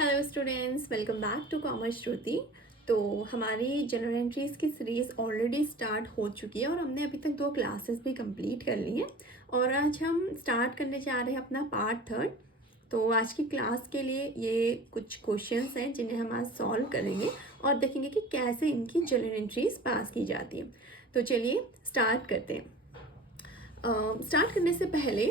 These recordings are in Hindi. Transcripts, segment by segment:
Hello students, welcome back to commerce Shruti. तो हमारी जनरल एंट्रीज़ की सीरीज़ ऑलरेडी स्टार्ट हो चुकी है और हमने अभी तक 2 क्लासेस भी कंप्लीट कर ली हैं और आज हम स्टार्ट करने जा रहे हैं अपना पार्ट 3। तो आज की क्लास के लिए ये कुछ क्वेश्चंस हैं जिन्हें हम आज सॉल्व करेंगे और देखेंगे कि कैसे इनकी जनरल एंट्रीज़ पास की जाती है। तो चलिए स्टार्ट करते हैं। स्टार्ट करने से पहले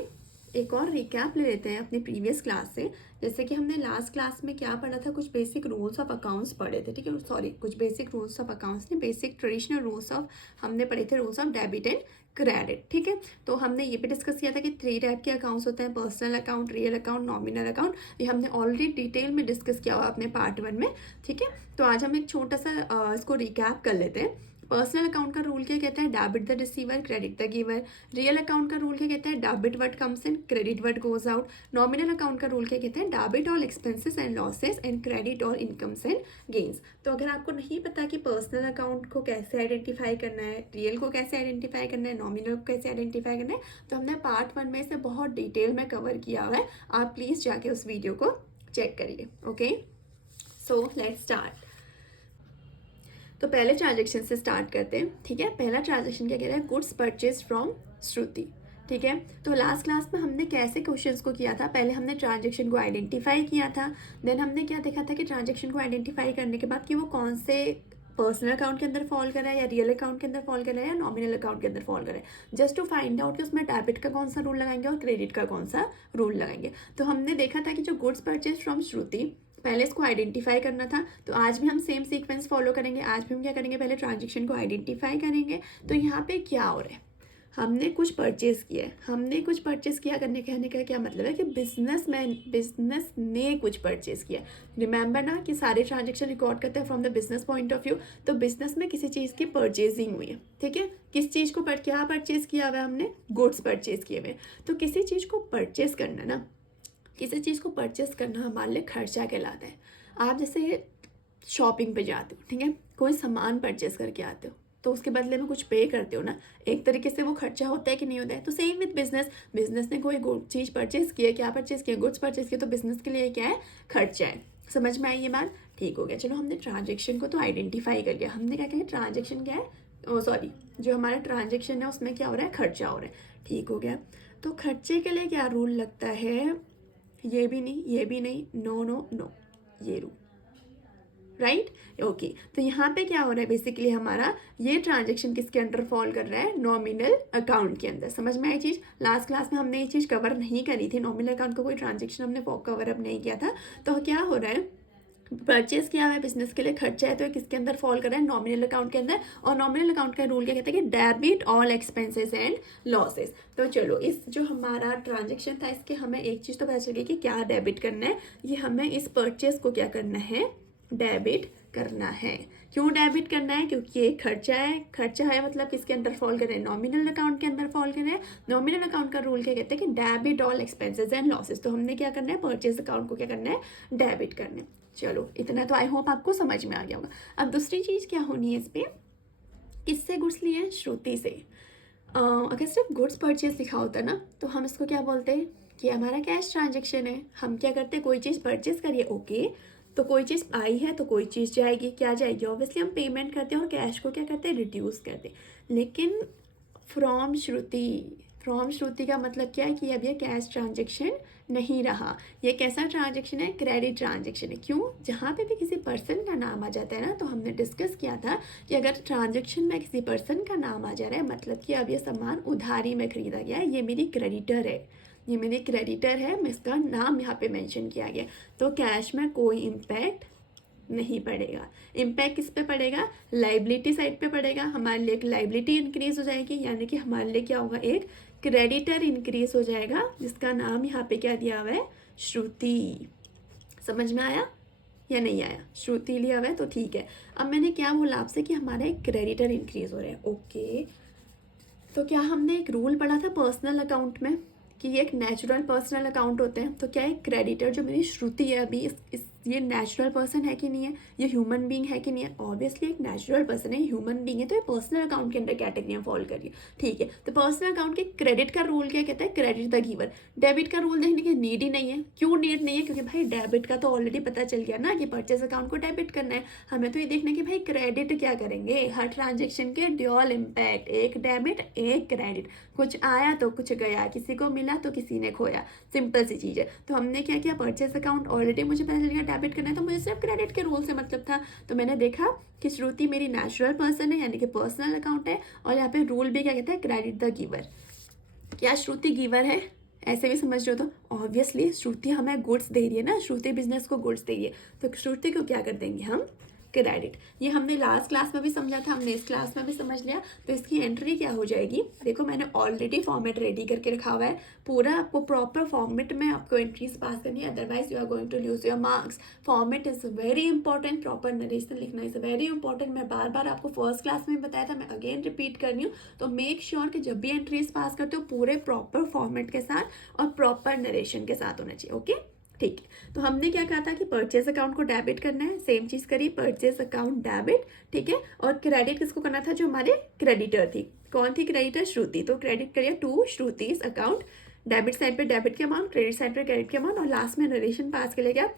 एक और रिकैप ले लेते हैं अपनी प्रीवियस क्लास से। जैसे कि हमने लास्ट क्लास में क्या पढ़ा था, कुछ बेसिक रूल्स ऑफ अकाउंट्स पढ़े थे, ठीक है। सॉरी, कुछ बेसिक रूल्स ऑफ अकाउंट्स ने बेसिक ट्रेडिशनल रूल्स ऑफ हमने पढ़े थे, rules of debit and credit, ठीक है। तो हमने ये भी डिस्कस किया था कि 3 टाइप के अकाउंट्स होते हैं, personal account, real account, nominal account. ये हमने ऑलरेडी डिटेल में डिस्कस किया हुआ अपने पार्ट 1 में, ठीक है। तो आज हम एक छोटा सा इसको रिकैप कर लेते हैं। पर्सनल अकाउंट का रूल क्या कहता है? Debit the receiver, credit the giver. Real account का रूल क्या कहता है? Debit what comes in, credit what goes out. Nominal account का रूल क्या कहते हैं? Debit all expenses and losses and credit all incomes and gains. तो अगर आपको नहीं पता कि पर्सनल अकाउंट को कैसे आइडेंटिफाई करना है, रियल को कैसे आइडेंटिफाई करना है, नॉमिनल को कैसे आइडेंटिफाई करना है, तो हमने पार्ट 1 में इसे बहुत डिटेल में कवर किया हुआ है। आप प्लीज़ जाके उस वीडियो को चेक करिए। Okay, so let's start. तो पहले ट्रांजेक्शन से स्टार्ट करते हैं, ठीक है। पहला ट्रांजेक्शन क्या कह रहा है? गुड्स परचेज फ्रॉम श्रुति, ठीक है। तो लास्ट क्लास में हमने कैसे क्वेश्चंस को किया था? पहले हमने ट्रांजेक्शन को आइडेंटिफाई किया था, देन हमने क्या देखा था कि ट्रांजेक्शन को आइडेंटिफाई करने के बाद कि वो कौन से पर्सनल अकाउंट के अंदर फॉल कर रहा है या रियल अकाउंट के अंदर फॉल कर रहा है या नॉमिनल अकाउंट के अंदर फॉल कर रहा है, जस्ट टू फाइंड आउट कि उसमें डेबिट का कौन सा रूल लगाएंगे और क्रेडिट का कौन सा रूल लगाएंगे। तो हमने देखा था कि जो गुड्स परचेज फ्रॉम श्रुति, पहले इसको आइडेंटिफाई करना था। तो आज भी हम सेम सीक्वेंस फॉलो करेंगे। आज भी हम क्या करेंगे? पहले ट्रांजेक्शन को आइडेंटिफाई करेंगे। तो यहाँ पे क्या हो रहा है? हमने कुछ परचेज किया है। हमने कुछ परचेज किया करने कहने का क्या मतलब है कि बिजनेस ने कुछ परचेज किया। रिमेंबर ना कि सारे ट्रांजेक्शन रिकॉर्ड करते हैं from the business point of view. तो बिजनेस में किसी चीज़ की परचेजिंग हुई है, ठीक है। किस चीज़ को क्या परचेज किया हुआ है? हमने गुड्स परचेज किए हुए। तो किसी चीज़ को परचेज करना ना, किसी चीज़ को परचेस करना हमारे लिए खर्चा कहलाता है। आप जैसे शॉपिंग पे जाते हो, ठीक है, कोई सामान परचेस करके आते हो तो उसके बदले में कुछ पे करते हो ना, एक तरीके से वो खर्चा होता है कि नहीं होता है? तो सेम विद बिजनेस, बिजनेस ने कोई चीज़ परचेस की है, क्या परचेस किया? गुड्स परचेस किया। तो बिजनेस के लिए क्या है? खर्चा है। समझ में आई ये बात? ठीक हो गया। चलो, हमने ट्रांजेक्शन को तो आइडेंटिफाई कर लिया। हमने क्या कहा? ट्रांजेक्शन क्या है? सॉरी, जो हमारा ट्रांजेक्शन है उसमें क्या हो रहा है? खर्चा हो रहा है। ठीक हो गया। तो खर्चे के लिए क्या रूल लगता है? ये भी नहीं, ये भी नहीं, नो नो नो, ये रूल, राइट। ओके, तो यहाँ पे क्या हो रहा है? बेसिकली हमारा ये ट्रांजेक्शन किसके अंडर फॉल कर रहा है? नॉमिनल अकाउंट के अंदर। समझ में आई चीज़? लास्ट क्लास में हमने ये चीज़ कवर नहीं करी थी, नॉमिनल अकाउंट का कोई ट्रांजेक्शन हमने कवर अप नहीं किया था। तो क्या हो रहा है? परचेस किया हुआ है, बिजनेस के लिए खर्चा है, तो किसके अंदर फॉल कर रहा है? नॉमिनल अकाउंट के अंदर। और नॉमिनल अकाउंट का रूल क्या कहता है कि debit all expenses and losses. तो चलो, इस जो हमारा ट्रांजेक्शन था इसके हमें एक चीज़ तो पता चली कि क्या डेबिट करना है। ये हमें इस परचेस को क्या करना है? डेबिट करना है। क्यों डेबिट करना है? क्योंकि ये खर्चा है। खर्चा है मतलब किसके अंदर फॉल कर रहे हैं? नॉमिनल अकाउंट के अंदर फॉल कर रहे हैं। नॉमिनल अकाउंट का रूल क्या कहते हैं कि debit all expenses and losses. तो हमने क्या करना है? परचेज अकाउंट को क्या करना है? डेबिट करना है। चलो, इतना तो आई होप आपको समझ में आ गया होगा। अब दूसरी चीज़ क्या होनी है इस पर? किससे गुड्स लिए हैं? श्रुति से। अगर सिर्फ गुड्स परचेज लिखा होता ना तो हम इसको क्या बोलते हैं कि हमारा कैश ट्रांजेक्शन है। हम क्या करते हैं? कोई चीज़ परचेज करिए, ओके, तो कोई चीज़ आई है तो कोई चीज़ जाएगी। क्या जाएगी? ऑब्वियसली हम पेमेंट करते हैं और कैश को क्या करते हैं? रिड्यूस करते हैं। लेकिन फ्रॉम श्रुति का मतलब क्या है कि अब ये कैश ट्रांजेक्शन नहीं रहा। ये कैसा ट्रांजेक्शन है? क्रेडिट ट्रांजेक्शन है। क्यों? जहाँ पे भी किसी पर्सन का नाम आ जाता है ना, तो हमने डिस्कस किया था कि अगर ट्रांजेक्शन में किसी पर्सन का नाम आ जा रहा है मतलब कि अब ये सामान उधारी में खरीदा गया है, ये मेरी क्रेडिटर है, ये मेरी क्रेडिटर है, मैं इसका नाम यहाँ पे मेंशन किया गया। तो कैश में कोई इम्पैक्ट नहीं पड़ेगा। इम्पैक्ट किस पे पड़ेगा? लाइबिलिटी साइड पे पड़ेगा। हमारे लिए एक लाइबिलिटी इंक्रीज हो जाएगी, यानी कि हमारे लिए क्या होगा? एक क्रेडिटर इंक्रीज हो जाएगा, जिसका नाम यहाँ पे क्या दिया हुआ है? श्रुति। समझ में आया या नहीं आया? श्रुति लिया हुआ है तो ठीक है। अब मैंने क्या बोला आपसे कि हमारा एक क्रेडिटर इंक्रीज हो रहा है, ओके। तो क्या हमने एक रूल पढ़ा था पर्सनल अकाउंट में कि ये एक नेचुरल पर्सनल अकाउंट होते हैं। तो क्या एक क्रेडिटर जो मेरी श्रुति है अभी इस ये नेचुरल पर्सन है कि नहीं है, ये ह्यूमन बीइंग है कि नहीं है। ऑब्वियसली एक नेचुरल पर्सन है, ह्यूमन बीइंग है, तो ये पर्सनल अकाउंट के अंदर कैटेगरी फॉल करिए। ठीक है, तो पर्सनल अकाउंट के क्रेडिट का रूल क्या कहता है, क्रेडिट द गिवर। डेबिट का रूल देखने की नीड ही नहीं है। क्यों नीड नहीं है, क्योंकि भाई डेबिट का तो ऑलरेडी पता चल गया ना कि परचेस अकाउंट को डेबिट करना है। हमें तो ये देखना है कि भाई क्रेडिट क्या करेंगे, हर ट्रांजेक्शन के ड्यूअल इम्पैक्ट, एक डेबिट एक क्रेडिट, कुछ आया तो कुछ गया, किसी को मिला तो किसी ने खोया, सिंपल सी चीज़ है। तो हमने क्या किया, परचेस अकाउंट ऑलरेडी मुझे पता चल गया डेबिट करना है, तो मुझे सिर्फ क्रेडिट के रूल से मतलब था। तो मैंने देखा कि श्रुति मेरी नेचुरल पर्सन है, यानी कि पर्सनल अकाउंट है, और यहाँ पे रूल भी क्या कहता है, क्रेडिट द गिवर। क्या श्रुति गिवर है, ऐसे भी समझ रहे हो तो ऑब्वियसली श्रुति हमें गुड्स दे रही है ना, श्रुति बिजनेस को गुड्स दे रही है, तो श्रुति को क्या कर देंगे हम, क्रेडिट। ये हमने लास्ट क्लास में भी समझा था, हमने इस क्लास में भी समझ लिया। तो इसकी एंट्री क्या हो जाएगी, देखो मैंने ऑलरेडी फॉर्मेट रेडी करके रखा हुआ है पूरा, आपको प्रॉपर फॉर्मेट में आपको एंट्रीज पास करनी है, otherwise you are going to lose your marks. Format is very important, proper narration लिखना इज वेरी इंपॉर्टेंट। मैं बार बार आपको फर्स्ट क्लास में बताया था, मैं अगेन रिपीट कर रही हूँ। तो मेक श्योर कि जब भी एंट्रीज पास करते हो पूरे प्रॉपर फॉर्मेट के साथ और प्रॉपर नरेशन के साथ होना चाहिए। ओके ठीक है, तो हमने क्या कहा था कि परचेस अकाउंट को डेबिट करना है, सेम चीज़ करिए, परचेस अकाउंट डेबिट। ठीक है, और क्रेडिट किसको करना था, जो हमारे क्रेडिटर थी। कौन थी क्रेडिटर, श्रुति, तो क्रेडिट करिए to Shruti's account. Debit side पे डेबिट के अमाउंट, क्रेडिट साइड पे क्रेडिट के अमाउंट, और लास्ट में नरेशन पास के लिए क्या,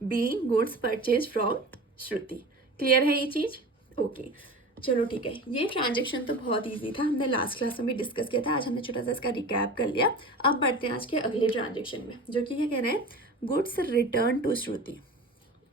being goods purchase from Shruti. Clear है ये चीज़, ओके चलो ठीक है। ये ट्रांजेक्शन तो बहुत इजी था, हमने लास्ट क्लास में भी डिस्कस किया था, आज हमने छोटा सा इसका रिकैप कर लिया। अब बढ़ते हैं आज के अगले ट्रांजेक्शन में, जो कि क्या कह रहे हैं, गुड्स रिटर्न टू श्रुति।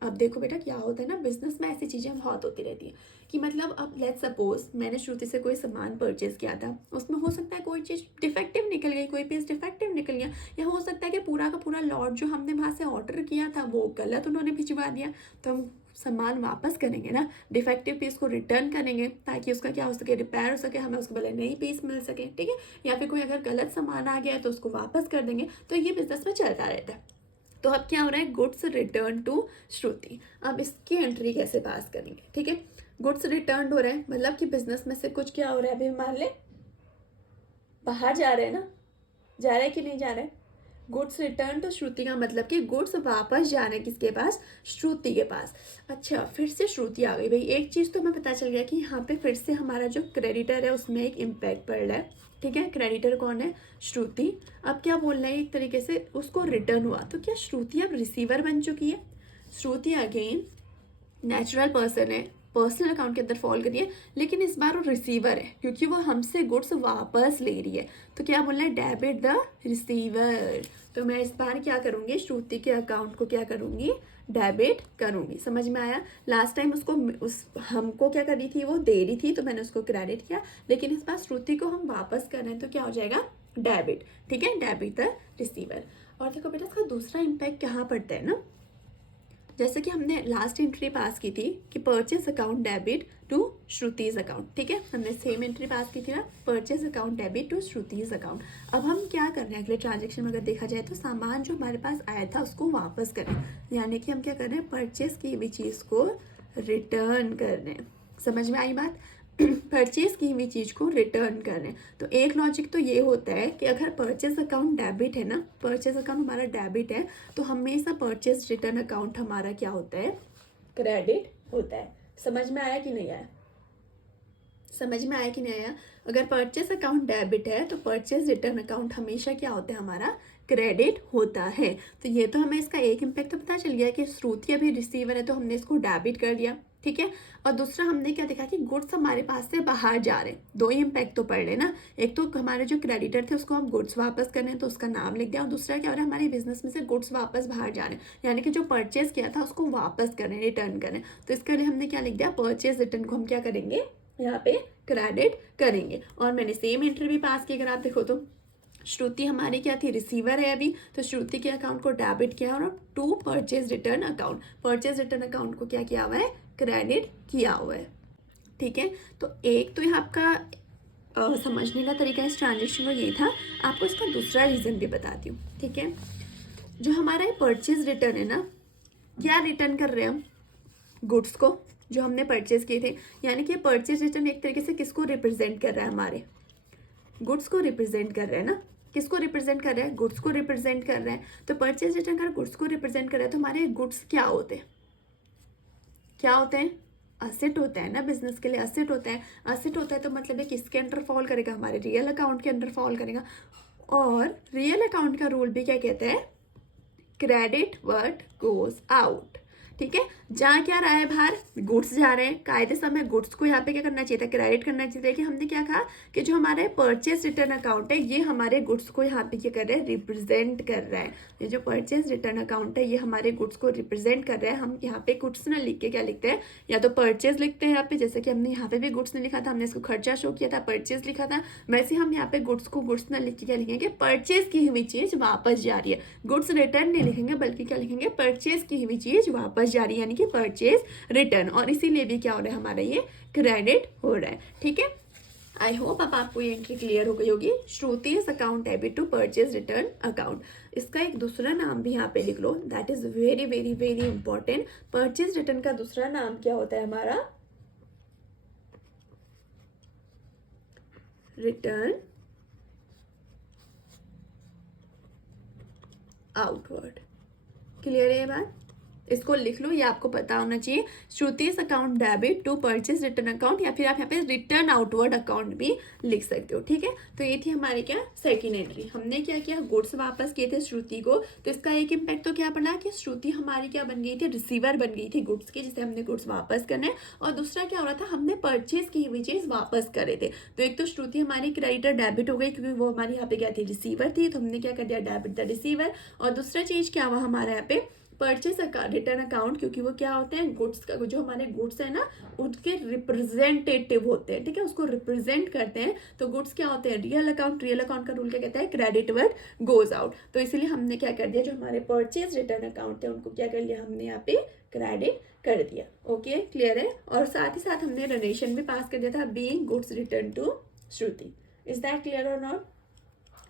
अब देखो बेटा क्या होता है ना, बिजनेस में ऐसी चीज़ें बहुत होती रहती हैं कि मतलब अब लेट्स सपोज मैंने श्रुति से कोई सामान परचेज किया था, उसमें हो सकता है कोई चीज़ डिफेक्टिव निकल गई, कोई पीस डिफेक्टिव निकल गया, या हो सकता है कि पूरा का पूरा लॉट जो हमने वहाँ से ऑर्डर किया था वो गलत उन्होंने भिजवा दिया, तो हम सामान वापस करेंगे ना, डिफेक्टिव पीस को रिटर्न करेंगे ताकि उसका क्या हो सके, रिपेयर हो सके, हमें उसको भले नई पीस मिल सके। ठीक है, या फिर कोई अगर गलत सामान आ गया है तो उसको वापस कर देंगे। तो ये बिजनेस में चलता रहता है। तो अब क्या हो रहा है, गुड्स रिटर्न टू श्रुति। अब इसकी एंट्री कैसे पास करेंगे, ठीक है, गुड्स रिटर्न हो रहे हैं, मतलब कि बिजनेस में से कुछ क्या हो रहा है, अभी मान ले बाहर जा रहे हैं ना, जा रहा है कि नहीं जा रहा है। गुड्स रिटर्न टू श्रुति का मतलब कि गुड्स वापस जा रहे हैं किसके पास, श्रुति के पास। अच्छा, फिर से श्रुति आ गई भाई। एक चीज़ तो हमें पता चल गया कि यहाँ पे फिर से हमारा जो क्रेडिटर है उसमें एक इम्पैक्ट पड़ रहा है। ठीक है, क्रेडिटर कौन है, श्रुति। अब क्या बोल रहा है, एक तरीके से उसको रिटर्न हुआ, तो क्या श्रुति अब रिसीवर बन चुकी है। श्रुति अगेन नेचुरल पर्सन है, पर्सनल अकाउंट के अंदर फॉल करी है, लेकिन इस बार वो रिसीवर है क्योंकि वो हमसे गुड्स वापस ले रही है। तो क्या बोलना है, डेबिट द रिसीवर। तो मैं इस बार क्या करूँगी, श्रुति के अकाउंट को क्या करूँगी, डेबिट करूँगी। समझ में आया, लास्ट टाइम उसको हमको क्या कर रही थी, वो दे रही थी, तो मैंने उसको क्रेडिट किया, लेकिन इस बार श्रुति को हम वापस कर रहे हैं, तो क्या हो जाएगा, डेबिट। ठीक है, डेबिट द रिसीवर। और देखो बेटा इसका दूसरा इम्पैक्ट कहाँ पड़ता है ना, जैसे कि हमने लास्ट एंट्री पास की थी कि purchase account debit to Shruti's account. ठीक है, हमने सेम एंट्री पास की थी ना, purchase account debit to Shruti's account. अब हम क्या कर रहे हैं, अगले ट्रांजेक्शन में अगर देखा जाए तो सामान जो हमारे पास आया था उसको वापस करें, यानी कि हम क्या कर रहे हैं, परचेस की हुई चीज़ को रिटर्न कर रहे हैं। समझ में आई बात, परचेज की हुई चीज़ को रिटर्न कर रहे हैं। तो एक लॉजिक तो ये होता है कि अगर परचेज अकाउंट डेबिट है ना, परचेज अकाउंट हमारा डेबिट है, तो हमेशा परचेज रिटर्न अकाउंट हमारा क्या होता है, क्रेडिट होता है। समझ में आया कि नहीं आया, समझ में आया कि नहीं आया। अगर परचेस अकाउंट डेबिट है तो परचेस रिटर्न अकाउंट हमेशा क्या होता है, हमारा क्रेडिट होता है। तो ये तो हमें इसका एक इम्पैक्ट तो पता चल गया कि श्रुति अभी रिसीवर है तो हमने इसको डेबिट कर दिया। ठीक है, और दूसरा हमने क्या देखा कि गुड्स हमारे पास से बाहर जा रहे हैं। दो ही इम्पैक्ट तो पड़ रहे ना, एक तो हमारे जो क्रेडिटर थे उसको हम गुड्स वापस कर रहे हैं तो उसका नाम लिख दिया, और दूसरा क्या हो रहा है, हमारे बिजनेस में से गुड्स वापस बाहर जा रहे हैं, यानी कि जो परचेज किया था उसको वापस कर रहे हैं, रिटर्न कर रहे हैं। तो इसके लिए हमने क्या लिख दिया, परचेज रिटर्न को हम क्या करेंगे, यहाँ पे क्रेडिट करेंगे। और मैंने सेम एंट्री भी पास की, अगर आप देखो तो श्रुति हमारी क्या थी, रिसीवर है अभी, तो श्रुति के अकाउंट को डेबिट किया और to purchase return account, purchase return account को क्या किया हुआ है, क्रेडिट किया हुआ है। ठीक है, तो एक तो यह आपका समझने का तरीका इस ट्रांजेक्शन को ये था। आपको इसका दूसरा रीज़न भी बताती हूँ। ठीक है, जो हमारा ये परचेज रिटर्न है ना, क्या रिटर्न कर रहे हैं हम, गुड्स को जो हमने परचेज किए थे, यानी कि परचेज रिटर्न एक तरीके से किसको रिप्रेजेंट कर रहा है, हमारे गुड्स को रिप्रेजेंट कर रहे हैं ना। किसको रिप्रेजेंट कर रहा है? गुड्स को रिप्रेजेंट कर रहा है। तो परचेज रिटर्न अगर गुड्स को रिप्रेजेंट कर रहा है तो हमारे गुड्स क्या होते हैं? क्या होते हैं? असेट होता है ना, बिजनेस के लिए असेट होता है। असेट होता है तो मतलब है किसके अंडर फॉल करेगा? हमारे रियल अकाउंट के अंडर फॉल करेगा। और रियल अकाउंट का रूल भी क्या कहता है? Credit what goes out. ठीक है, जहाँ क्या रहा है बाहर? गुड्स जा रहे हैं। कायदे समय गुड्स को यहाँ पे क्या करना चाहिए था? क्रेडिट करना चाहिए था। कि हमने क्या कहा कि जो हमारे परचेज रिटर्न अकाउंट है ये हमारे गुड्स को यहाँ पे क्या कर रहा है? रिप्रेजेंट कर रहा है। ये जो परचेज रिटर्न अकाउंट है ये हमारे गुड्स को रिप्रेजेंट कर रहा है। हम यहाँ पे गुड्स ना लिख के क्या लिखते हैं? या तो परचेज लिखते हैं यहाँ पे, जैसे कि हमने यहाँ पे भी गुड्स नहीं लिखा था, हमने इसको खर्चा शो किया था, परचेज लिखा था। वैसे हम यहाँ पे गुड्स को गुड्स ना लिख के क्या लिखेंगे? परचेज की हुई चीज वापस जा रही है। गुड्स रिटर्न नहीं लिखेंगे बल्कि क्या लिखेंगे? परचेज की हुई चीज वापस जा रही है, यानी कि परचेज रिटर्न। और इसीलिए भी क्या हो रहा है? हमारा ये क्रेडिट हो रहा है। ठीक है, आई होप अब आपको ये एंट्री क्लियर हो गई होगी। Shruti's account debit to purchase return account. इसका एक दूसरा नाम भी यहाँ पे लिख लो, that is very very very important. Purchase return का दूसरा नाम क्या होता है हमारा? Return outward. क्लियर है ये बात? इसको लिख लो, ये आपको पता होना चाहिए। Shruti's account debit to purchase return account, या फिर आप यहाँ पे रिटर्न आउटवर्ड अकाउंट भी लिख सकते हो। ठीक है, तो ये थी हमारी क्या? Second entry. हमने क्या किया? गुड्स वापस किए थे श्रुति को। तो इसका एक इम्पैक्ट तो क्या पड़ा कि श्रुति हमारी क्या बन गई थी? रिसीवर बन गई थी गुड्स की, जिसे हमने गुड्स वापस करने। और दूसरा क्या हो रहा था? हमने परचेज की हुई चीज वापस करे थे। तो एक तो श्रुति हमारी क्रेडिटर डेबिट हो गई क्योंकि वो हमारी यहाँ पे क्या थी? रिसीवर थी। तो हमने क्या कर दिया? Debit the receiver. और दूसरा चीज क्या हुआ हमारे यहाँ पे? परचेज रिटर्न अकाउंट, क्योंकि वो क्या होते हैं? गुड्स का, जो हमारे गुड्स है ना उनके रिप्रेजेंटेटिव होते हैं। ठीक है, उसको रिप्रेजेंट करते हैं। तो गुड्स क्या होते हैं? Real account. रियल अकाउंट का रूल क्या कहता है? Credit word goes out. तो इसीलिए हमने क्या कर दिया? जो हमारे परचेज रिटर्न अकाउंट थे उनको क्या कर लिया? हमने यहाँ पे क्रेडिट कर दिया। ओके, क्लियर है? और साथ ही साथ हमने डोनेशन भी पास कर दिया था, being goods return to Shruti. Is that clear और नॉट?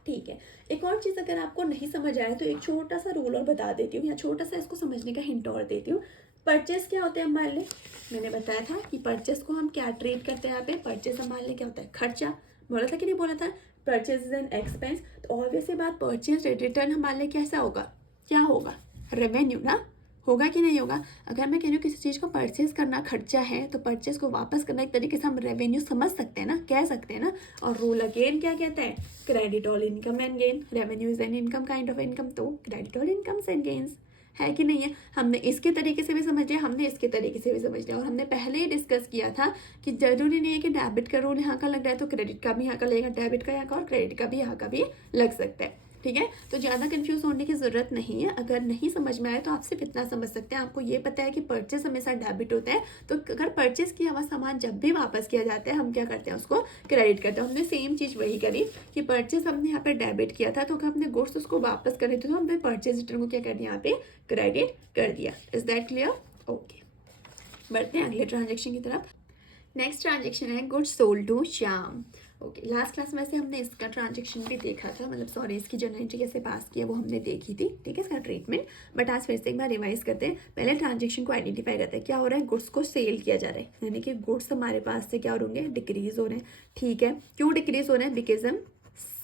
ठीक है, एक और चीज़ अगर आपको नहीं समझ आया तो एक छोटा सा रूल और बता देती हूँ, या छोटा सा इसको समझने का हिंट और देती हूँ। परचेस क्या होते हैं हमारे लिए? मैंने बताया था कि परचेस को हम क्या ट्रीट करते हैं यहाँ पे? परचेस हमारे लिए क्या होता है? खर्चा। बोला था कि नहीं बोला था? Purchase is an expense. तो ऑब्वियस सी बात, परचेज रिटर्न हमारे लिए कैसा होगा? क्या होगा? रेवेन्यू ना। होगा कि नहीं होगा? अगर मैं कह रही हूँ किसी चीज़ को परचेज करना खर्चा है तो परचेज को वापस करना एक तरीके से हम रेवेन्यू समझ सकते हैं ना, कह सकते हैं ना। और रूल अगेन क्या कहता है? Credit all income and gain. Revenue is an income kind of income, तो credit all incomes and gains. है कि नहीं है? हमने इसके तरीके से भी समझ लिया, हमने इसके तरीके से भी समझ लिया। और हमने पहले ही डिस्कस किया था कि जरूरी नहीं है कि डेबिट का रूल यहाँ का लग रहा है तो क्रेडिट का भी यहाँ का लगेगा, डेबिट का यहाँ का और क्रेडिट का भी यहाँ का भी लग सकता है। ठीक है, तो ज़्यादा कंफ्यूज होने की ज़रूरत नहीं है। अगर नहीं समझ में आए तो आप सिर्फ इतना समझ सकते हैं, आपको ये पता है कि परचेस हमेशा डेबिट होता है। तो अगर परचेस किया हुआ सामान जब भी वापस किया जाता है हम क्या करते हैं? उसको क्रेडिट करते हैं। हमने सेम चीज़ वही करी कि परचेस हमने यहाँ पे डेबिट किया था, तो अगर हमने गुड्स उसको वापस करे थे तो हमने परचेज रिटर्न को क्या कर दिया? यहाँ पे क्रेडिट कर दिया। Is that clear? ओके, बढ़ते हैं अगले ट्रांजेक्शन की तरफ। नेक्स्ट ट्रांजेक्शन है goods sold to Shyam. Okay, last class में से हमने इसका ट्रांजेक्शन भी देखा था, मतलब सॉरी इसकी जर्नल एंट्री कैसे पास किया वो हमने देखी थी। ठीक है, इसका ट्रीटमेंट। बट आज फिर से एक बार रिवाइज करते हैं। पहले ट्रांजेक्शन को आइडेंटिफाई करते हैं। क्या हो रहा है? गुड्स को सेल किया जा रहा है, यानी कि गुड्स हमारे पास से क्या हो रहे हैं? डिक्रीज हो रहे हैं। ठीक है, क्यों डिक्रीज हो रहे हैं? बिकॉज हम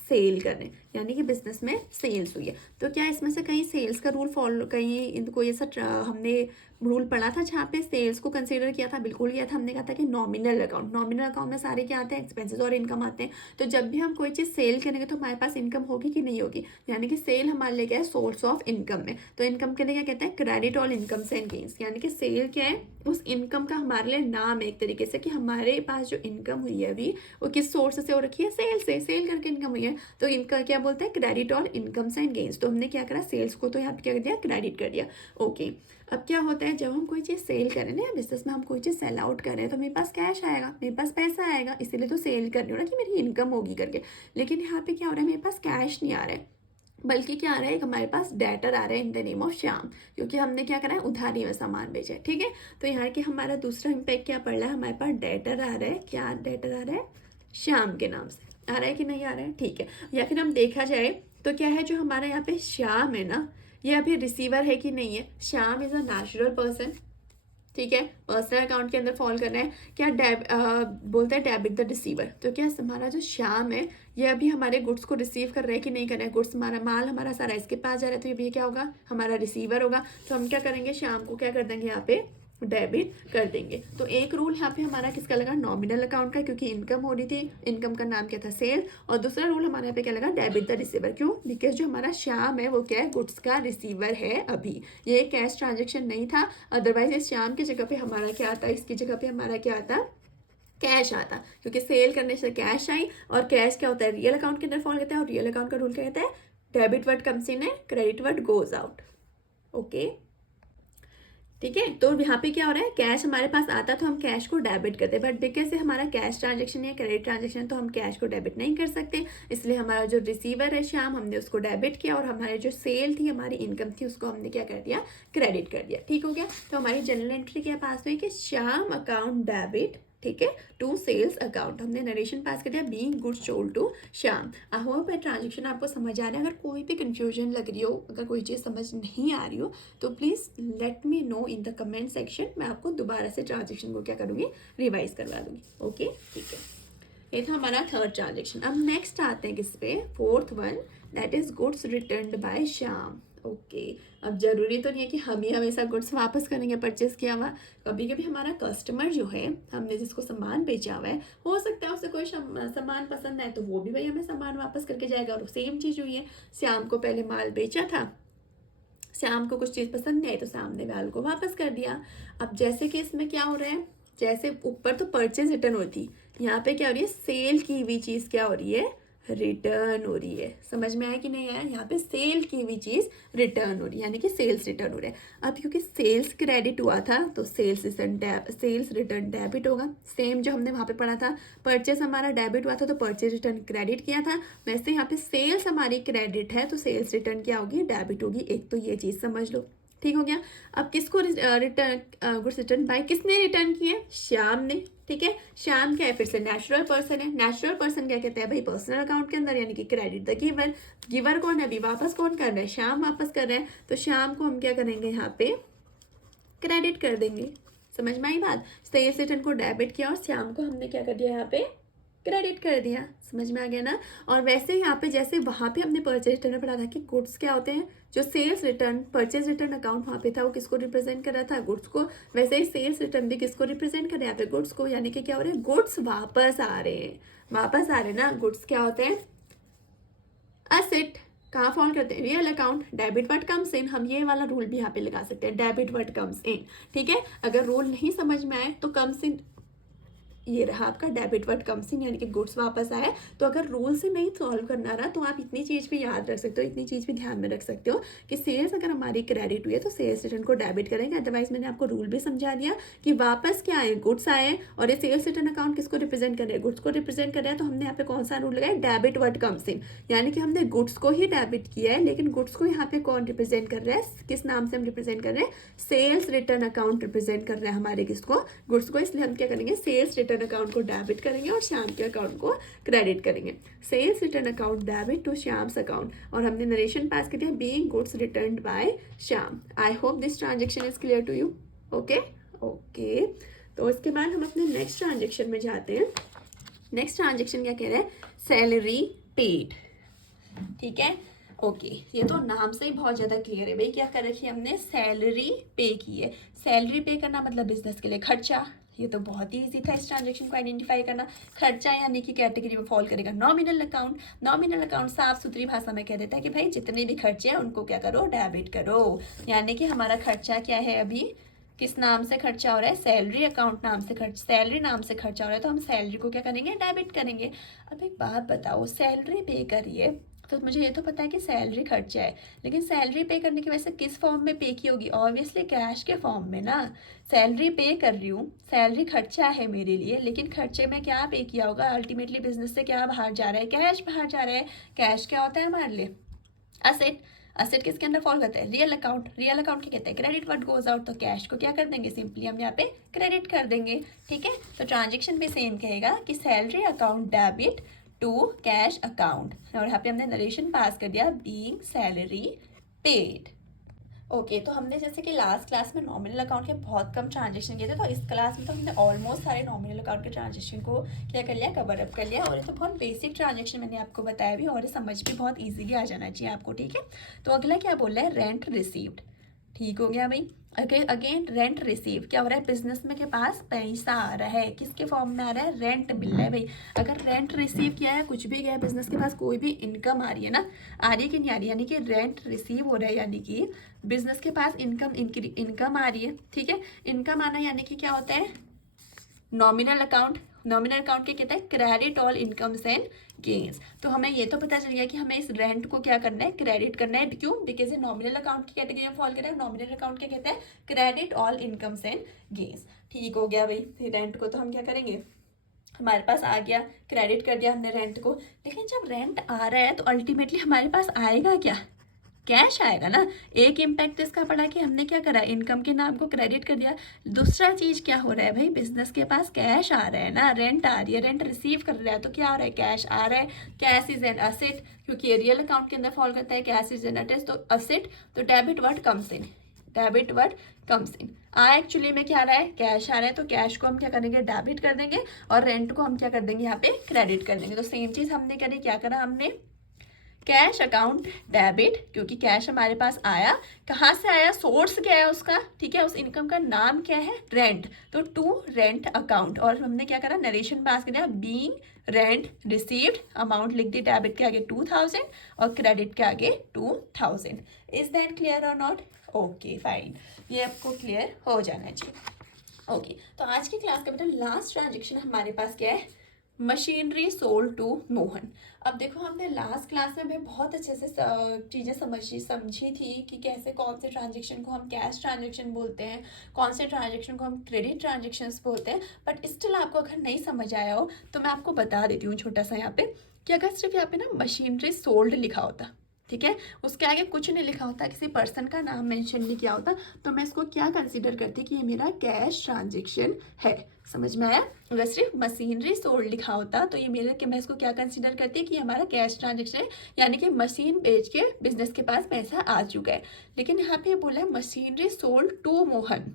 सेल कर रहे हैं, यानी कि बिजनेस में सेल्स हुई है। तो क्या इसमें से कहीं सेल्स का रूल फॉलो, कहीं इनको ये सब हमने रूल पढ़ा था जहाँ पे सेल्स को कंसीडर किया था? बिल्कुल किया था। हमने कहा था कि नॉमिनल अकाउंट, नॉमिनल अकाउंट में सारे क्या आते हैं? एक्सपेंसेस और इनकम आते हैं। तो जब भी हम कोई चीज़ सेल करेंगे तो हमारे पास इनकम होगी कि नहीं होगी? यानी कि सेल हमारे लिए क्या है? सोर्स ऑफ इनकम है। तो इनकम के लिए क्या कहते हैं? Credit all incomes and gains. यानी कि सेल क्या है? उस इनकम का हमारे लिए नाम है एक तरीके से, कि हमारे पास जो इनकम हुई है अभी वो किस सोर्स से हो रखी है? सेल से। सेल करके इनकम हुई है तो इनका क्या बोलते हैं? Credit all incomes and gains. तो हमने क्या करा? सेल्स को तो यहाँ पे क्या कर दिया? क्रेडिट कर दिया। ओके, अब क्या होता है? जब हम कोई चीज़ सेल करें ना, बिजनेस में हम कोई चीज़ सेल आउट करें तो मेरे पास कैश आएगा, मेरे पास पैसा आएगा, इसीलिए तो सेल कर रही हूँ ना कि मेरी इनकम होगी करके। लेकिन यहाँ पे क्या हो रहा है? मेरे पास कैश नहीं आ रहा है, बल्कि क्या आ रहा है? हमारे पास डेटर आ रहा है in the name of Shyam, क्योंकि हमने क्या करा है? उधारी में सामान बेचा है। ठीक है, तो यहाँ के हमारा दूसरा इम्पैक्ट क्या पड़ रहा है? हमारे पास डेटर आ रहा है। क्या डेटर आ रहा है? श्याम के नाम से आ रहा है कि नहीं आ रहा है? ठीक है, या फिर हम देखा जाए तो क्या है? जो हमारा यहाँ पे श्याम है ना, ये अभी रिसीवर है कि नहीं है? Shyam is a natural person, ठीक है, पर्सनल अकाउंट के अंदर फॉल करना है। क्या बोलता है डेबिट द रिसीवर, तो क्या हमारा जो श्याम है ये अभी हमारे गुड्स को रिसीव कर रहा है कि नहीं कर रहा है, गुड्स हमारा माल हमारा सारा इसके पास जा रहा है, तो ये क्या होगा, हमारा रिसीवर होगा। तो हम क्या करेंगे, श्याम को क्या कर देंगे, यहाँ पे डेबिट कर देंगे। तो एक रूल यहाँ पे हमारा किसका लगा, नॉमिनल अकाउंट का, क्योंकि इनकम हो रही थी, इनकम का नाम क्या था, सेल। और दूसरा रूल हमारे यहाँ पे क्या लगा, डेबिट द रिसीवर। क्यों, बिकॉज जो हमारा श्याम है वो क्या है, गुड्स का रिसीवर है अभी, ये कैश ट्रांजेक्शन नहीं था। अदरवाइज इस श्याम की जगह पे हमारा क्या आता, इसकी जगह पे हमारा क्या आता, कैश आता, क्योंकि सेल करने से कैश आई। और कैश क्या होता है, रियल अकाउंट के अंदर फॉल करता है। और रियल अकाउंट का रूल क्या कहता है, डेबिट वर्ड कम्स इन है, credit word goes out. Okay, ठीक है। तो यहाँ पे क्या हो रहा है, कैश हमारे पास आता तो हम कैश को डेबिट करते, बट बिकॉज से हमारा कैश ट्रांजेक्शन या क्रेडिट ट्रांजेक्शन, तो हम कैश को डेबिट नहीं कर सकते। इसलिए हमारा जो रिसीवर है श्याम, हमने उसको डेबिट किया, और हमारी जो सेल थी, हमारी इनकम थी, उसको हमने क्या कर दिया, क्रेडिट कर दिया। ठीक हो गया। तो हमारी जनरल एंट्री क्या पास हुई कि श्याम अकाउंट डेबिट, ठीक है, टू सेल्स अकाउंट। हमने नरेशन पास कर दिया, being goods sold to Shyam. I hope transaction आपको समझ आ रहा है। अगर कोई भी कंफ्यूजन लग रही हो, अगर कोई चीज़ समझ नहीं आ रही हो, तो please let me know in the comment section. मैं आपको दोबारा से ट्रांजेक्शन को क्या करूँगी, रिवाइज करवा दूँगी। ओके, ठीक है। ये था हमारा थर्ड ट्रांजेक्शन। अब नेक्स्ट आते हैं किस पे, fourth one, that is goods returned by Shyam. Okay, अब जरूरी तो नहीं है कि हम ही हमेशा गुड्स वापस करेंगे परचेज किया हुआ। कभी कभी हमारा कस्टमर जो है, हमने जिसको सामान बेचा हुआ है, हो सकता है उसे कोई सामान पसंद आए, तो वो भी भाई हमें सामान वापस करके जाएगा। और सेम चीज़ हुई है, श्याम को पहले माल बेचा था, श्याम को कुछ चीज़ पसंद नहीं आई, तो श्याम ने माल को वापस कर दिया। अब जैसे कि इसमें क्या हो रहा है, जैसे ऊपर तो परचेज रिटर्न होती, यहाँ पे क्या हो रही है, सेल की हुई चीज़ क्या हो रही है, रिटर्न हो रही है। समझ में आया कि नहीं आया, यहाँ पे सेल की हुई चीज़ रिटर्न हो रही है, यानी कि सेल्स रिटर्न हो रहा है। अब क्योंकि सेल्स क्रेडिट हुआ था, तो सेल्स रिटर्न डेबिट होगा। सेम जो हमने वहाँ पे पढ़ा था, परचेस हमारा डेबिट हुआ था, तो परचेज रिटर्न क्रेडिट किया था। वैसे यहाँ पे सेल्स हमारी क्रेडिट है, तो सेल्स रिटर्न क्या होगी, डेबिट होगी। एक तो ये चीज़ समझ लो। ठीक हो गया। अब किसको रिटर्न, गुड्स रिटर्न बाय किसने रिटर्न किए, श्याम ने। ठीक है, श्याम क्या है, फिर से नेचुरल पर्सन है। नेचुरल पर्सन क्या कहते हैं भाई, पर्सनल अकाउंट के अंदर, यानी कि क्रेडिट द गिवर। गिवर कौन है, अभी वापस कौन कर रहा है, श्याम वापस कर रहा है। तो श्याम को हम क्या करेंगे, यहाँ पे क्रेडिट कर देंगे। समझ में आई बात, सेल्स रिटर्न को डेबिट किया और श्याम को हमने क्या कर दिया, यहाँ पे क्रेडिट कर दिया। समझ में आ गया ना। और वैसे यहाँ पे जैसे वहाँ पे हमने परचेज रिटर्न में पढ़ा था कि गुड्स क्या होते हैं, जो sales return, purchase return account वहाँ पे था, वो किसको रिप्रेजेंट कर रहा था, गुड्स को। वैसे ही सेल्स रिटर्न भी किसको रिप्रेजेंट कर रहे हैं, यहाँ पे गुड्स को। यानी कि क्या हो रहा है, गुड्स वापस आ रहे हैं, वापस आ रहे हैं ना। गुड्स क्या होते हैं, असेट। कहाँ फॉल करते हैं, real account. Debit word comes in, हम ये वाला रूल भी यहाँ पे लगा सकते हैं, डेबिट वर्ड कम्स इन। ठीक है, अगर रूल नहीं समझ में आए तो कम्स इन, ये रहा आपका डेबिट वर्ड कम्स इन, यानी कि गुड्स वापस आया। तो अगर रूल से नहीं सॉल्व करना रहा, तो आप इतनी चीज़ भी याद रख सकते हो, इतनी चीज़ भी ध्यान में रख सकते हो कि सेल्स अगर हमारी क्रेडिट हुई है, तो सेल्स रिटर्न को डेबिट करेंगे। अदरवाइज मैंने आपको रूल भी समझा दिया कि वापस क्या आए, गुड्स आए। और ये सेल्स रिटर्न अकाउंट किसको रिप्रेजेंट कर रहे हैं, गुड्स को रिप्रेजेंट कर रहे हैं। तो हमने यहाँ पे कौन सा रूल लगाया, डेबिट वर्ड कम्स इन, यानी कि हमने गुड्स को ही डेबिट किया है। लेकिन गुड्स को यहाँ पे कौन रिप्रेजेंट कर रहा है, किस नाम से हम रिप्रेजेंट कर रहे हैं, सेल्स रिटर्न अकाउंट रिप्रेजेंट कर रहा है हमारे किसको, गुड्स को। इसलिए हम क्या करेंगे, सेल्स रिटर्न अकाउंट को डेबिट करेंगे और श्याम के अकाउंट को क्रेडिट करेंगे। Sales return account debit to Shyam's account. और हमने नरेशन पास कर दिया, being goods returned by Shyam. I hope this transaction is clear to you. Okay okay, तो इसके बाद हम अपने नेक्स्ट ट्रांजेक्शन में जाते हैं। नेक्स्ट ट्रांजेक्शन क्या कह रहा है, सैलरी पेड। ठीक है, ओके, ये तो नाम से ही बहुत ज़्यादा क्लियर है भाई। क्या कर रखी है हमने, सैलरी पे की है। सैलरी पे करना मतलब बिजनेस के लिए खर्चा। ये तो बहुत ही ईजी था इस ट्रांजेक्शन को आइडेंटिफाई करना। खर्चा यानी कि कैटेगरी में फॉल करेगा नॉमिनल अकाउंट। नॉमिनल अकाउंट साफ सुथरी भाषा में कह देता है कि भाई जितने भी खर्चे हैं उनको क्या करो, डेबिट करो। यानी कि हमारा खर्चा क्या है, अभी किस नाम से खर्चा हो रहा है, सैलरी अकाउंट नाम से खर्च, सैलरी नाम से खर्चा हो रहा है, तो हम सैलरी को क्या करेंगे, डेबिट करेंगे। अब एक बात बताओ, सैलरी पे करिए तो मुझे ये तो पता है कि सैलरी खर्चा है, लेकिन सैलरी पे करने की वजह से किस फॉर्म में पे की होगी, ऑब्वियसली कैश के फॉर्म में ना। सैलरी पे कर रही हूँ, सैलरी खर्चा है मेरे लिए, लेकिन खर्चे में क्या पे किया होगा, अल्टीमेटली बिजनेस से क्या बाहर जा रहा है, कैश बाहर जा रहा है। कैश क्या होता है हमारे लिए, असेट। असेट किसके अंदर फॉल करता है, रियल अकाउंट। रियल अकाउंट क्या कहते हैं, क्रेडिट वर्ड गोज आउट। तो कैश को क्या कर देंगे, सिंपली हम यहाँ पे क्रेडिट कर देंगे। ठीक है, तो ट्रांजेक्शन भी सेम कहेगा कि salary account debit to cash account. और यहाँ पे हमने नरेशन पास कर दिया, बीइंग सैलरी पेड। ओके तो हमने जैसे कि लास्ट क्लास में नॉमिनल अकाउंट के बहुत कम ट्रांजेक्शन किए थे, तो इस क्लास में तो हमने ऑलमोस्ट सारे नॉमिनल अकाउंट के ट्रांजेक्शन को क्या कर लिया, कवर अप कर लिया। और ये तो बहुत बेसिक ट्रांजेक्शन मैंने आपको बताया भी, और ये समझ भी बहुत इजीली आ जाना चाहिए आपको, ठीक है। तो अगला क्या बोल रहा है, रेंट रिसीव्ड। ठीक हो गया भाई। अगेन रेंट रिसीव क्या हो रहा है, बिजनेस में के पास पैसा आ रहा है, किसके फॉर्म में आ रहा है, रेंट मिल रहा है भाई। अगर रेंट रिसीव किया है, कुछ भी गया बिजनेस के पास, कोई भी इनकम आ रही है ना, आ रही है कि नहीं आ रही, यानी कि रेंट रिसीव हो रहा है, यानी कि बिजनेस के पास इनकम आ रही है, ठीक है। इनकम आना यानी कि क्या होता है, नॉमिनल अकाउंट। नॉमिनल अकाउंट के कहते हैं credit all incomes and gains. तो हमें ये तो पता चल गया कि हमें इस रेंट को क्या करना है, क्रेडिट करना है। क्यों, बिकॉज ये नॉमिनल अकाउंट की कैटेगरी में फॉल कर रहा है। नॉमिनल अकाउंट के कहते हैं credit all incomes and gains. ठीक हो गया भाई। रेंट को तो हम क्या करेंगे, हमारे पास आ गया, क्रेडिट कर दिया हमने रेंट को। लेकिन जब रेंट आ रहा है तो अल्टीमेटली हमारे पास आएगा क्या, कैश आएगा ना। एक इम्पैक्ट इसका पड़ा कि हमने क्या करा, इनकम के नाम को क्रेडिट कर दिया। दूसरा चीज क्या हो रहा है भाई, बिजनेस के पास कैश आ रहा है ना, रेंट आ रही है, रेंट रिसीव कर रहा है, तो क्या आ रहा है, कैश आ रहा है। कैश इज एन असेट, क्योंकि रियल अकाउंट के अंदर फॉल करता है, कैश इज एन असेट, तो असेट, तो debit word comes in, debit word comes in. Actually में क्या आ रहा है, कैश आ रहा है, तो कैश को हम क्या करेंगे, डेबिट कर देंगे, और रेंट को हम क्या कर देंगे, यहाँ पे क्रेडिट कर देंगे। तो सेम चीज हमने करी, क्या करा हमने, कैश अकाउंट डेबिट, क्योंकि कैश हमारे पास आया, कहाँ से आया, सोर्स क्या है उसका, ठीक है, उस इनकम का नाम क्या है, रेंट, तो टू रेंट अकाउंट। और हमने क्या करा, नरेशन पास कर दिया, बीइंग रेंट रिसीव्ड, अमाउंट लिख दी डेबिट के आगे 2000 और क्रेडिट के आगे 2000। इज दैट क्लियर और नॉट, ओके फाइन, ये आपको क्लियर हो जाना चाहिए। ओके तो आज की क्लास का बेटा लास्ट ट्रांजेक्शन हमारे पास क्या है, मशीनरी सोल्ड टू मोहन। अब देखो हमने लास्ट क्लास में भी बहुत अच्छे से चीज़ें समझी थी कि कैसे कौन से ट्रांजेक्शन को हम कैश ट्रांजेक्शन बोलते हैं, कौन से ट्रांजेक्शन को हम क्रेडिट ट्रांजेक्शन्स बोलते हैं। बट स्टिल आपको अगर नहीं समझ आया हो तो मैं आपको बता देती हूँ छोटा सा यहाँ पे, कि अगर सिर्फ यहाँ पे ना मशीनरी सोल्ड लिखा होता, ठीक है, उसके आगे कुछ नहीं लिखा होता, किसी पर्सन का नाम मेंशन नहीं किया होता, तो मैं इसको क्या कंसीडर करती कि ये मेरा कैश ट्रांजेक्शन है। समझ में आया। अगर सिर्फ मशीनरी सोल्ड लिखा होता तो ये मेरे के मैं इसको क्या कंसीडर करती कि हमारा कैश ट्रांजेक्शन है, यानी कि मशीन बेच के बिजनेस के पास पैसा आ चुका है। लेकिन यहाँ पे बोला है मशीनरी सोल्ड टू मोहन,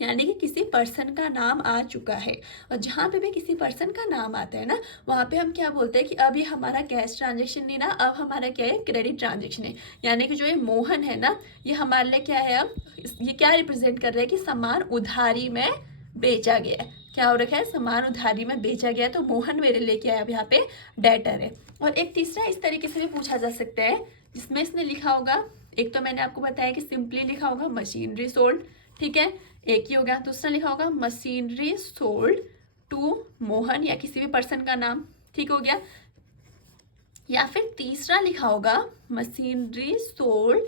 यानी कि किसी पर्सन का नाम आ चुका है। और जहाँ पे भी किसी पर्सन का नाम आता है ना, वहाँ पे हम क्या बोलते हैं कि अभी हमारा कैश ट्रांजेक्शन नहीं ना, अब हमारा क्या है, क्रेडिट ट्रांजेक्शन है। यानी कि जो ये मोहन है ना, ये हमारे लिए क्या है, अब ये क्या रिप्रेजेंट कर रहा है कि सामान उधारी में बेचा गया है। क्या हो रखा है, सामान उधारी में बेचा गया है, तो मोहन मेरे लिए क्या है, अब यहाँ पे डेटर है। और एक तीसरा इस तरीके से भी पूछा जा सकता है, जिसमें इसने लिखा होगा, एक तो मैंने आपको बताया कि सिंपली लिखा होगा मशीनरी सोल्ड, ठीक है, एक ही हो गया। दूसरा लिखा होगा मशीनरी सोल्ड टू मोहन, या किसी भी पर्सन का नाम, ठीक हो गया। या फिर तीसरा लिखा होगा मशीनरी सोल्ड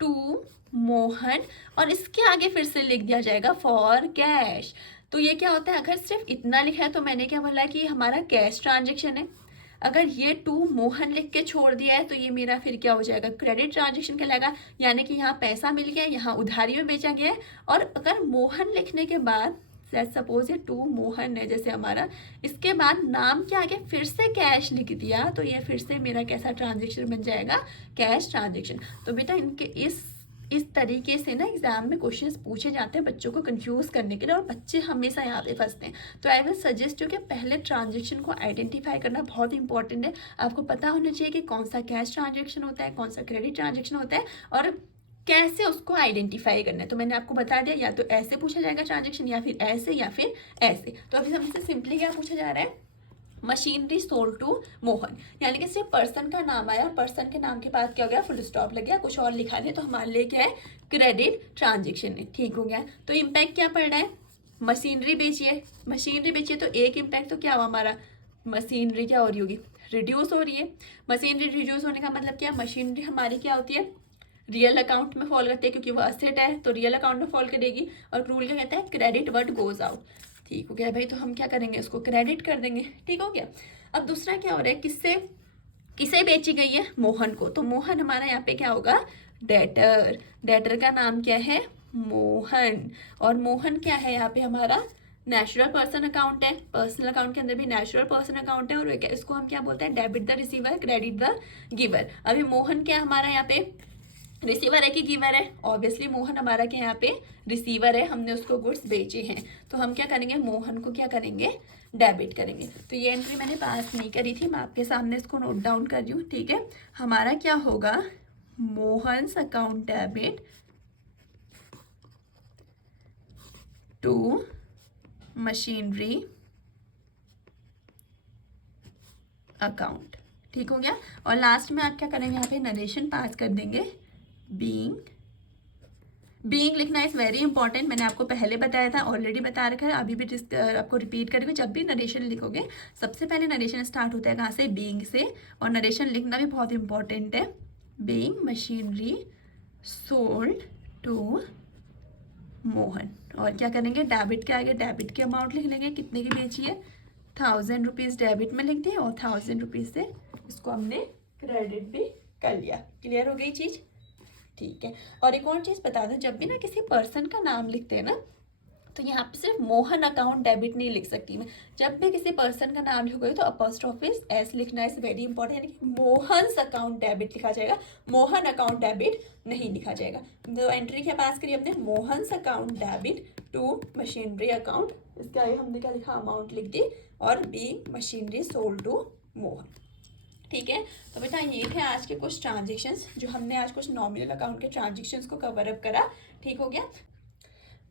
टू मोहन, और इसके आगे फिर से लिख दिया जाएगा फॉर कैश। तो ये क्या होता है, अगर सिर्फ इतना लिखा है तो मैंने क्या बोला कि हमारा कैश ट्रांजेक्शन है। अगर ये टू मोहन लिख के छोड़ दिया है तो ये मेरा फिर क्या हो जाएगा, क्रेडिट ट्रांजेक्शन कहलाएगा, यानी कि यहाँ पैसा मिल गया, यहाँ उधारी में बेचा गया है। और अगर मोहन लिखने के बाद, सपोज ये टू मोहन है जैसे हमारा, इसके बाद नाम के आगे फिर से कैश लिख दिया, तो ये फिर से मेरा कैसा ट्रांजेक्शन बन जाएगा, कैश ट्रांजेक्शन। तो बेटा इनके इस तरीके से ना एग्जाम में क्वेश्चंस पूछे जाते हैं बच्चों को कंफ्यूज करने के लिए, और बच्चे हमेशा यहाँ पे फंसते हैं। तो आई विल सजेस्ट यू कि पहले ट्रांजेक्शन को आइडेंटिफाई करना बहुत इंपॉर्टेंट है। आपको पता होना चाहिए कि कौन सा कैश ट्रांजेक्शन होता है, कौन सा क्रेडिट ट्रांजेक्शन होता है, और कैसे उसको आइडेंटिफाई करना है। तो मैंने आपको बता दिया, या तो ऐसे पूछा जाएगा ट्रांजेक्शन, या फिर ऐसे, या फिर ऐसे। तो अभी हमसे सिंपली क्या पूछा जा रहा है, मशीनरी सोल्ड टू मोहन, यानी कि सिर्फ पर्सन का नाम आया, पर्सन के नाम के बाद क्या हो गया, फुल स्टॉप लग गया, कुछ और लिखा नहीं, तो हमारे लिए क्या है, क्रेडिट ट्रांजेक्शन है। ठीक हो गया। तो इम्पैक्ट क्या पड़ रहा है, मशीनरी बेचिए, मशीनरी बेचिए, तो एक इम्पैक्ट तो क्या हुआ हमारा, मशीनरी क्या हो रही होगी, रिड्यूस हो रही है। मशीनरी रिड्यूस होने का मतलब क्या, मशीनरी हमारी क्या होती है, रियल अकाउंट में फॉल करती है, क्योंकि वो असेट है तो रियल अकाउंट में फॉल करेगी। और रूल क्या कहता है, क्रेडिट वर्ड गोज आउट। ठीक हो गया भाई, तो हम क्या करेंगे, उसको क्रेडिट कर देंगे। ठीक हो गया। अब दूसरा क्या हो रहा है, किससे किसे बेची गई है, मोहन को, तो मोहन हमारा यहाँ पे क्या होगा, डेटर। डेटर का नाम क्या है, मोहन। और मोहन क्या है यहाँ पे हमारा, नेचुरल पर्सन अकाउंट है। पर्सनल अकाउंट के अंदर भी नेचुरल पर्सन अकाउंट है, और इसको हम क्या बोलते हैं, debit the receiver, credit the giver. अभी मोहन क्या हमारा यहाँ पे रिसीवर है कि गिवर है? ऑब्वियसली मोहन हमारा क्या यहाँ पे रिसीवर है, हमने उसको गुड्स बेचे हैं, तो हम क्या करेंगे, मोहन को क्या करेंगे, डेबिट करेंगे। तो ये एंट्री मैंने पास नहीं करी थी, मैं आपके सामने इसको नोट डाउन कर रही हूँ, ठीक है। हमारा क्या होगा, Mohan's account debit to machinery account, ठीक हो गया। और लास्ट में आप क्या करेंगे, यहाँ पे नरेशन पास कर देंगे, बीइंग लिखना इज वेरी इंपॉर्टेंट, मैंने आपको पहले बताया था, ऑलरेडी बता रखा है, अभी भी आपको रिपीट करेंगे। जब भी नरेशन लिखोगे सबसे पहले नरेशन स्टार्ट होता है कहाँ से, बीइंग से, और नरेशन लिखना भी बहुत इंपॉर्टेंट है। Being machinery sold to Mohan, और क्या करेंगे, डेबिट के आगे डेबिट की अमाउंट लिख लेंगे, कितने की बेची है, 1000 रुपीज़ डेबिट में लिख दिए, और 1000 रुपीज़ से इसको हमने क्रेडिट भी कर लिया। क्लियर हो गई चीज़, ठीक है। और एक और चीज़ बता दूं, जब भी ना किसी पर्सन का नाम लिखते हैं ना, तो यहाँ पे सिर्फ मोहन अकाउंट डेबिट नहीं लिख सकती मैं, जब भी किसी पर्सन का नाम लिखोगे तो अपॉस्ट्रोफिस एस लिखना इज वेरी इंपॉर्टेंट, यानी कि मोहन्स अकाउंट डेबिट लिखा जाएगा, मोहन अकाउंट डेबिट नहीं लिखा जाएगा। तो एंट्री क्या पास करी हमने, Mohan's account debit to machinery account, इसके आगे हमने क्या लिखा, अमाउंट लिख दी, और being machinery sold to Mohan, ठीक है। तो बेटा ये थे आज के कुछ ट्रांजेक्शन्स, जो हमने आज कुछ नॉमिनल अकाउंट के ट्रांजेक्शन्स को कवर अप करा, ठीक हो गया।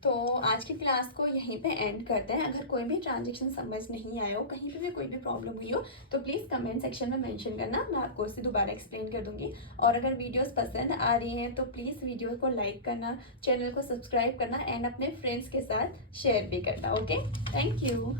तो आज की क्लास को यहीं पे एंड करते हैं। अगर कोई भी ट्रांजेक्शन समझ नहीं आया हो, कहीं पे भी कोई भी प्रॉब्लम हुई हो, तो प्लीज़ कमेंट सेक्शन में मेंशन करना, मैं आपको उसे दोबारा एक्सप्लेन कर दूंगी। और अगर वीडियोस पसंद आ रही हैं तो प्लीज़ वीडियो को लाइक करना, चैनल को सब्सक्राइब करना, एंड अपने फ्रेंड्स के साथ शेयर भी करना। Okay, thank you.